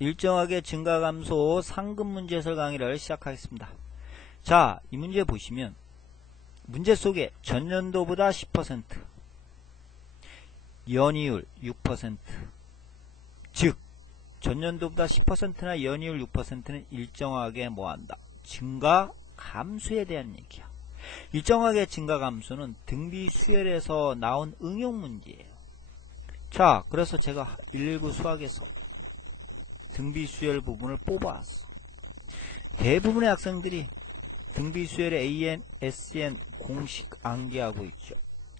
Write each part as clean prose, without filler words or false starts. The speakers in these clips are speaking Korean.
일정하게 증가감소 상금 문제 해설 강의를 시작하겠습니다. 자, 이 문제 보시면 문제 속에 전년도보다 10%, 연이율 6%, 즉 전년도보다 10%나 연이율 6%는 일정하게 뭐한다? 증가 감소에 대한 얘기야. 일정하게 증가 감소는 등비 수열에서 나온 응용 문제예요. 자, 그래서 제가 119 수학에서 등비 수열 부분을 뽑아왔어. 대부분의 학생들이 등비 수열의 AN, SN 공식 암기하고 있죠.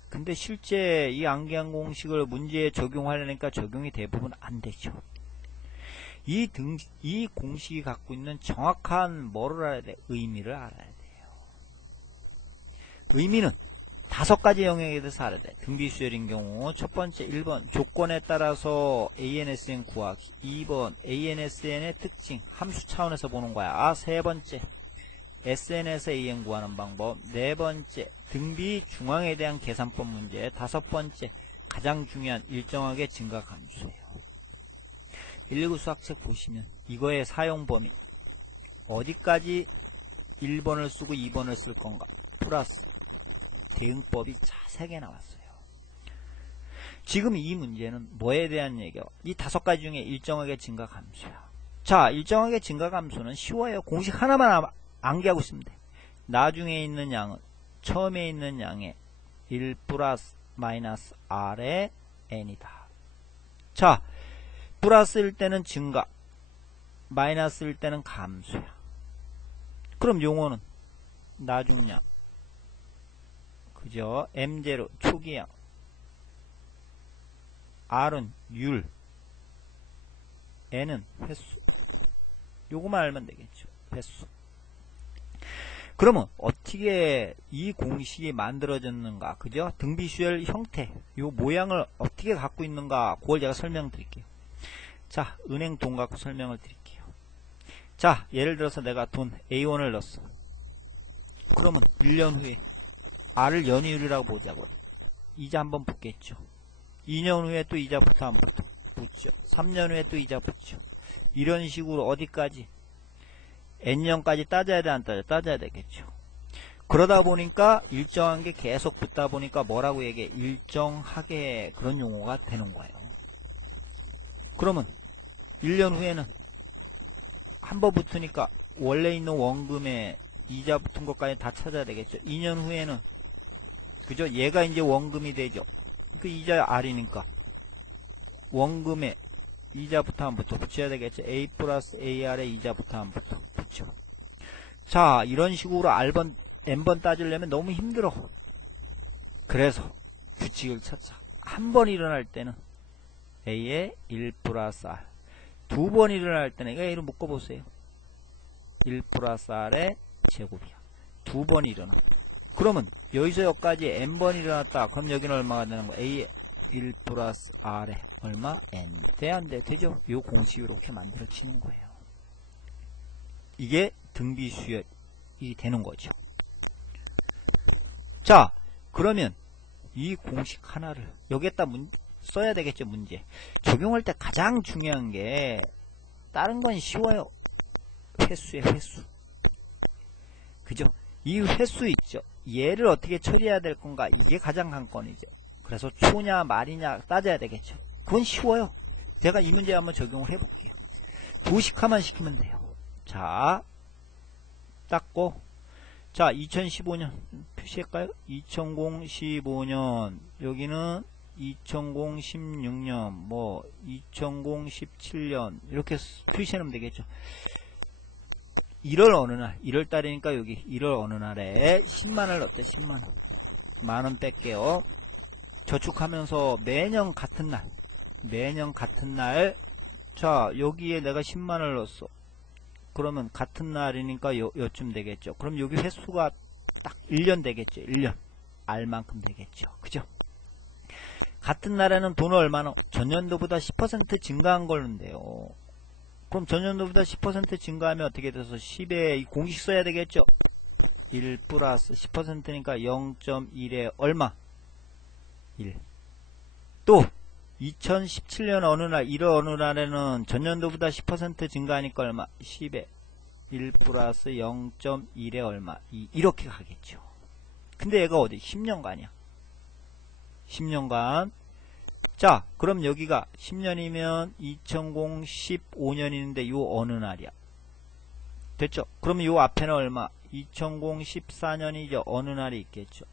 근데 실제 이 암기한 공식을 문제에 적용하려니까 적용이 대부분 안 되죠. 이 공식이 갖고 있는 정확한 뭐를 알아야 돼? 의미를 알아야 돼요. 의미는 5가지 영역에 대해서 알아야 돼. 등비수열인 경우 첫 번째 1번 조건에 따라서 ANSN 구하기, 2번 ANSN의 특징 함수 차원에서 보는 거야. 세 번째 SN에서 AN 구하는 방법, 네 번째 등비 중앙에 대한 계산법 문제, 5번째 가장 중요한 일정하게 증가 감소예요. 119 수학책 보시면 이거의 사용 범위 어디까지 1번을 쓰고 2번을 쓸 건가 플러스 대응법이 자세하게 나왔어요. 지금 이 문제는 뭐에 대한 얘기야? 이 5가지 중에 일정하게 증가 감소야. 자, 일정하게 증가 감소는 쉬워요. 공식 하나만 암기하고 있으면 돼. 나중에 있는 양은 처음에 있는 양의 1 플러스 마이너스 R의 N이다. 자, 플러스일 때는 증가, 마이너스일 때는 감소야. 그럼 용어는 나중량, 그죠? M0 초기양, R은 율, N은 횟수. 요거만 알면 되겠죠. 횟수. 그러면 어떻게 이 공식이 만들어졌는가, 그죠? 등비수열 형태, 요 모양을 어떻게 갖고 있는가, 그걸 제가 설명드릴게요. 자, 은행 돈 갖고 설명을 드릴게요. 자, 예를 들어서 내가 돈 A1을 넣었어. 그러면 1년 후에 R을 연이율이라고 보자고. 이자 한번 붙겠죠. 2년 후에 또 이자부터 한번 붙죠. 3년 후에 또 이자 붙죠. 이런 식으로 어디까지? N년까지 따져야 돼, 안 따져? 따져야 되겠죠. 그러다 보니까 일정한 게 계속 붙다 보니까 뭐라고 얘기해? 일정하게 그런 용어가 되는 거예요. 그러면 1년 후에는 한 번 붙으니까 원래 있는 원금에 이자 붙은 것까지 다 찾아야 되겠죠. 2년 후에는 그죠? 얘가 이제 원금이 되죠. 그 이자 R이니까 원금에 이자부터 한 번 붙여야 되겠죠. A 플러스 AR의 이자부터 한 번 붙여. 자, 이런 식으로 R번, N번 따지려면 너무 힘들어. 그래서 규칙을 찾자. 한 번 일어날 때는 A의 1 플러스 R, 2번 일어날 때는 이거 A로 묶어보세요. 1 플러스 R의 제곱이야. 2번 일어나. 그러면 여기서 여기까지 N번 일어났다. 그럼 여기는 얼마가 되는 거야? A의 1 플러스 R에 얼마? N. 돼, 안 돼? 되죠? 이 공식이 이렇게 만들어지는 거예요. 이게 등비수열이 되는 거죠. 자, 그러면 이 공식 하나를 여기에다 써야 되겠죠, 문제. 적용할 때 가장 중요한 게 다른 건 쉬워요. 횟수의 횟수. 그죠? 이 횟수 있죠? 얘를 어떻게 처리해야 될 건가? 이게 가장 관건이죠. 그래서 초냐 말이냐 따져야 되겠죠. 그건 쉬워요. 제가 이 문제 한번 적용을 해볼게요. 도식화만 시키면 돼요. 자, 닦고, 자, 2015년 표시할까요? 2015년 여기는 2016년 뭐 2017년 이렇게 표시하면 되겠죠. 1월 어느 날, 1월달이니까 여기 1월 어느 날에 10만원을 넣었대. 10만원 만원 뺄게요. 저축하면서 매년 같은 날 자, 여기에 내가 10만원을 넣었어. 그러면 같은 날이니까 요쯤 되겠죠. 그럼 여기 횟수가 딱 1년 되겠죠. 1년 R만큼 되겠죠. 그죠? 같은 날에는 돈을 얼마나? 전년도보다 10% 증가한 걸로인데요. 그럼 전년도보다 10% 증가하면 어떻게 돼서 10에 이 공식 써야 되겠죠. 1 플러스 10%니까 0.1에 얼마? 1. 또 2017년 어느 날, 1월 어느 날에는 전년도보다 10% 증가하니까 얼마? 10에 1 플러스 0.1에 얼마? 이렇게 가겠죠. 근데 얘가 어디? 10년간이야. 10년간. 자, 그럼 여기가 10년이면 2015년인데 요 어느 날이야? 됐죠? 그러면 요 앞에는 얼마? 2014년이죠. 어느 날이 있겠죠.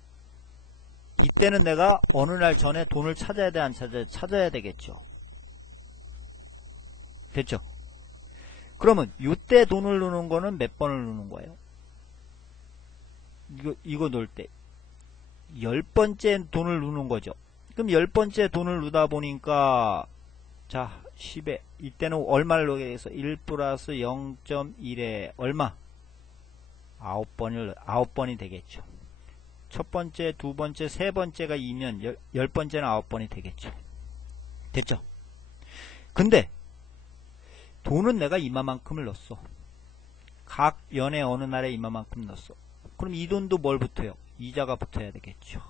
이때는 내가 어느 날 전에 돈을 찾아야 돼, 안 찾아야 돼? 찾아야 되겠죠. 됐죠? 그러면 요때 돈을 넣는 거는 몇 번을 넣는 거예요? 이거 넣을 때 10번째 돈을 넣는 거죠. 그럼 10번째 돈을 넣다 보니까 자 10에 이때는 얼마를 넣게 돼서 1 플러스 0.1에 얼마? 9번이 되겠죠. 첫 번째, 두 번째, 세 번째가 2면 10번째는 9번이 되겠죠. 됐죠? 근데 돈은 내가 이만큼을 넣었어. 각 연의 어느 날에 이만큼 넣었어. 그럼 이 돈도 뭘 붙어요? 이자가 붙어야 되겠죠.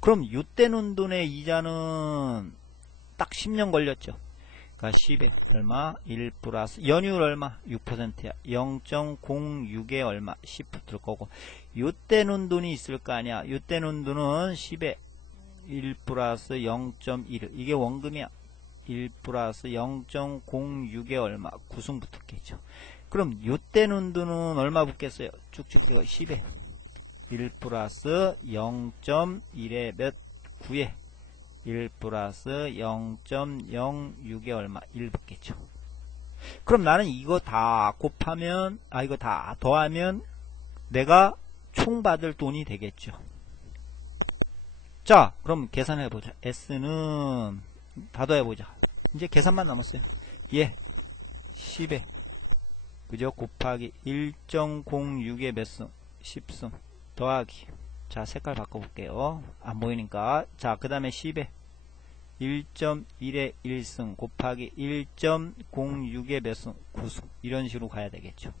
그럼 요때 넣은 돈의 이자는 딱 10년 걸렸죠. 그러니까 10에 얼마? 1 플러스 연율 얼마? 6%야. 0.06에 얼마? 10 붙을 거고 요때 넣은 돈이 있을 거 아니야. 요때 넣은 돈은 10에 1 플러스 0.1 이게 원금이야. 1 플러스 0.06에 얼마? 9승 붙었겠죠. 그럼 요때 넣은 돈은 얼마 붙겠어요? 쭉쭉 떼고 10에 1 플러스 0.1에 몇? 9에 1 플러스 0.06에 얼마? 1 붙겠죠. 그럼 나는 이거 다 곱하면 이거 다 더하면 내가 총 받을 돈이 되겠죠. 자 그럼 계산해보자. S는 다 더해보자. 이제 계산만 남았어요. 예 10에 그죠? 곱하기 1.06에 몇 승? 10승 더하기 자 색깔 바꿔볼게요. 안 보이니까. 자 그 다음에 10에 1.1에 1승 곱하기 1.06에 몇 승? 9승 이런 식으로 가야 되겠죠.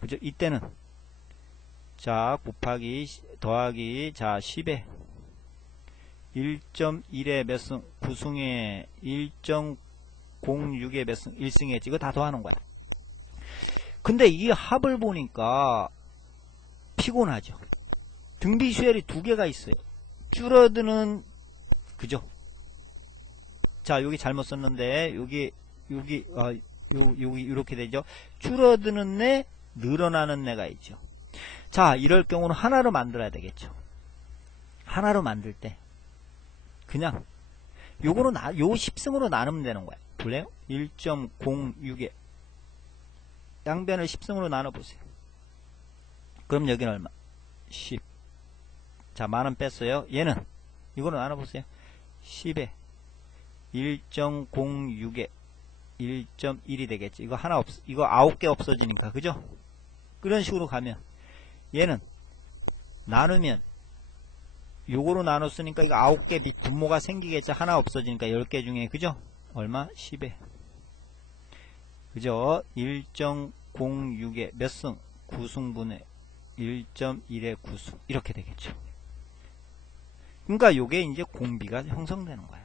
그죠? 이때는 자 곱하기 더하기 자 10에 1.1에 몇 승? 9승에 1.06에 몇 승? 1승에 했지. 이거 다 더하는 거야. 근데 이 합을 보니까 피곤하죠. 등비 수열이 두 개가 있어요. 줄어드는 그죠? 자 여기 잘못 썼는데 여기 이렇게 되죠. 줄어드는 애 늘어나는 애가 있죠. 자 이럴 경우는 하나로 만들어야 되겠죠. 하나로 만들 때 그냥 요거로 요 10승으로 나누면 되는 거야. 볼래요? 1.06에 양변을 10승으로 나눠보세요. 그럼 여기는 얼마? 10. 자 만원 뺐어요. 얘는 이거로 나눠보세요. 10에 1.06에 1.1이 되겠지. 이거 하나 이거 9개 없어지니까 그죠? 그런 식으로 가면 얘는 나누면 요거로 나눴으니까 이거 9개 분모가 생기겠죠. 하나 없어지니까 10개 중에 그죠? 얼마? 10에 그죠? 1.06에 몇 승? 9승분의 1.1에 9승 이렇게 되겠죠. 그러니까 요게 이제 공비가 형성되는 거야.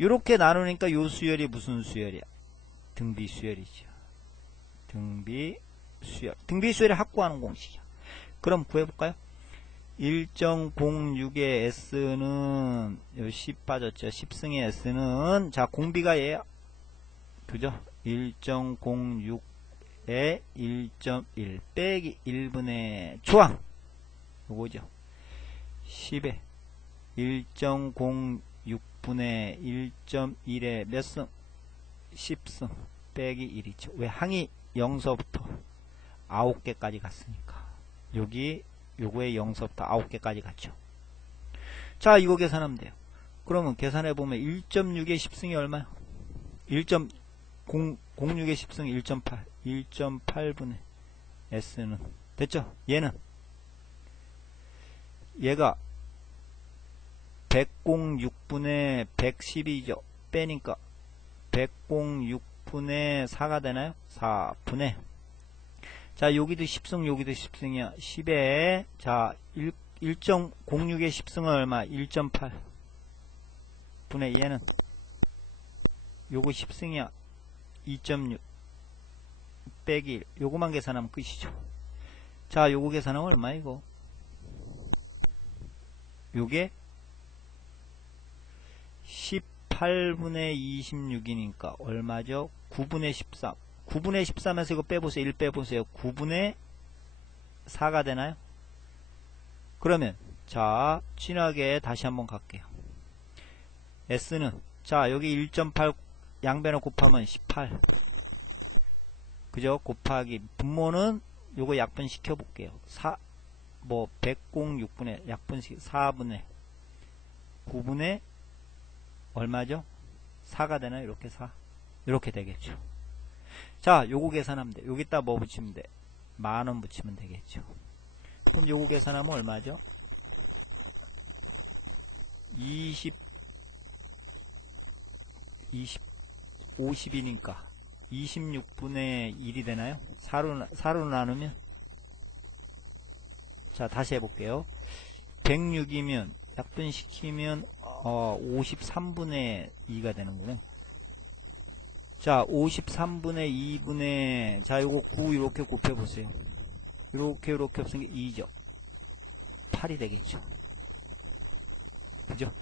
요렇게 나누니까 요 수열이 무슨 수열이야? 등비 수열이죠. 등비 수열. 등비 수열을 확보하는 공식이야. 그럼 구해볼까요? 1.06의 S는 10 빠졌죠. 10승의 S는 자 공비가 얘야. 그죠? 1.06에 1.1 빼기 1분의 조항 요거죠. 10에 1.06분의 1.1에 몇 승? 10승 빼기 1이죠. 왜? 항이 0서부터 9개까지 갔으니까 여기 요거에 0서부터 9개까지 갔죠. 자 이거 계산하면 돼요. 그러면 계산해보면 1.6의 10승이 얼마야? 1.06의 10승 1.8 1.8분의 S는 됐죠? 얘가 106분의 112죠. 빼니까 106분의 4가 되나요? 4분의 자 여기도 10승 여기도 10승이야. 10에 자 1.06의 10승은 얼마? 1.8 6분의 얘는 요거 10승이야 2.6 빼기 1 요거만 계산하면 끝이죠. 자 요거 계산하면 얼마 이거 요게 18분의 26이니까 얼마죠? 9분의 13 9분의 13에서 이거 빼보세요. 1 빼보세요. 9분의 4가 되나요? 그러면 자 진하게 다시 한번 갈게요. S는 자 여기 1.8 양변을 곱하면 18 그죠? 곱하기 분모는 요거 약분 시켜 볼게요. 106분의 약분식 4분의 9분의 얼마죠? 4가 되나요? 이렇게 4 이렇게 되겠죠. 자 요거 계산하면 돼. 여기다 뭐 붙이면 돼? 10,000원 붙이면 되겠죠. 그럼 요거 계산하면 얼마죠? 50이니까 26분의 1이 되나요? 4로 나누면 자 다시 해볼게요. 106이면 약분시키면 53분의 2가 되는구나. 자 53분의 2분의 자 요거 9 이렇게 곱해보세요. 이렇게 없으니까 2죠. 8이 되겠죠. 그죠?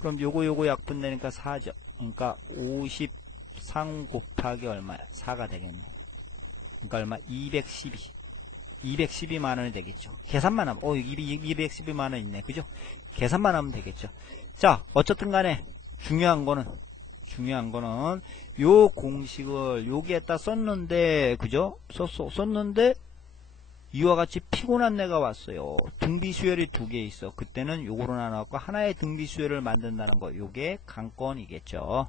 그럼 요거 약분 되니까 4죠. 그러니까 53 곱하기 얼마야? 4가 되겠네. 그러니까 얼마? 212만원이 되겠죠. 계산만 하면 212만원 있네. 그죠? 계산만 하면 되겠죠. 자 어쨌든 간에 중요한 거는 요 공식을 여기에다 썼는데 그죠? 썼는데 이와 같이 피곤한 애가 왔어요. 등비수열이 2개 있어. 그때는 요거로 나눠갖고 하나의 등비수열을 만든다는 거 요게 관건이겠죠.